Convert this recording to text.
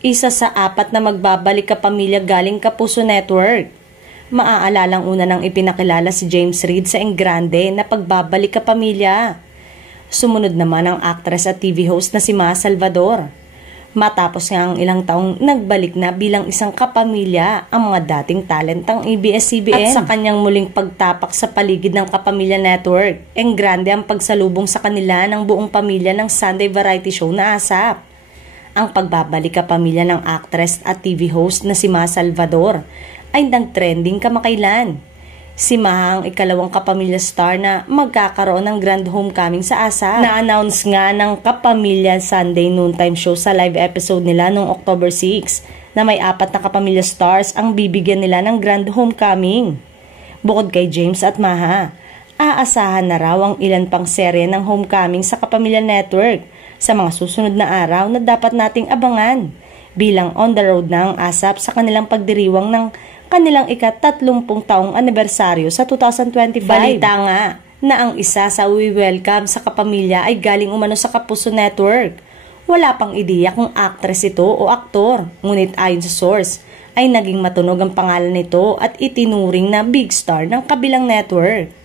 Isa sa 4 na magbabalik kapamilya galing Kapuso Network. Maaalalang una nang ipinakilala si James Reid sa Engrande na pagbabalik kapamilya. Sumunod naman ang actress at TV host na si Ma Salvador. Matapos nga ang ilang taong nagbalik na bilang isang kapamilya ang mga dating talentang ABS-CBN. At sa kanyang muling pagtapak sa paligid ng Kapamilya Network, Engrande ang pagsalubong sa kanila ng buong pamilya ng Sunday variety show na ASAP. Ang pagbabalik kapamilya ng actress at TV host na si Ma Salvador ay nag-trending kamakailan. Si Ma ang ikalawang kapamilya star na magkakaroon ng grand homecoming sa ASAP. Na-announce nga ng Kapamilya Sunday noontime show sa live episode nila noong October 6 na may 4 na kapamilya stars ang bibigyan nila ng grand homecoming. Bukod kay James at Maha, aasahan na raw ang ilan pang serye ng homecoming sa Kapamilya Network sa mga susunod na araw na dapat nating abangan bilang on the road na ang ASAP sa kanilang pagdiriwang ng kanilang ika-30 taong anibersaryo sa 2025. Balita nga na ang isa sa welcome sa kapamilya ay galing umano sa Kapuso Network. Wala pang ideya kung actress ito o aktor, ngunit ayon sa source ay naging matunog ang pangalan nito at itinuring na big star ng kabilang network.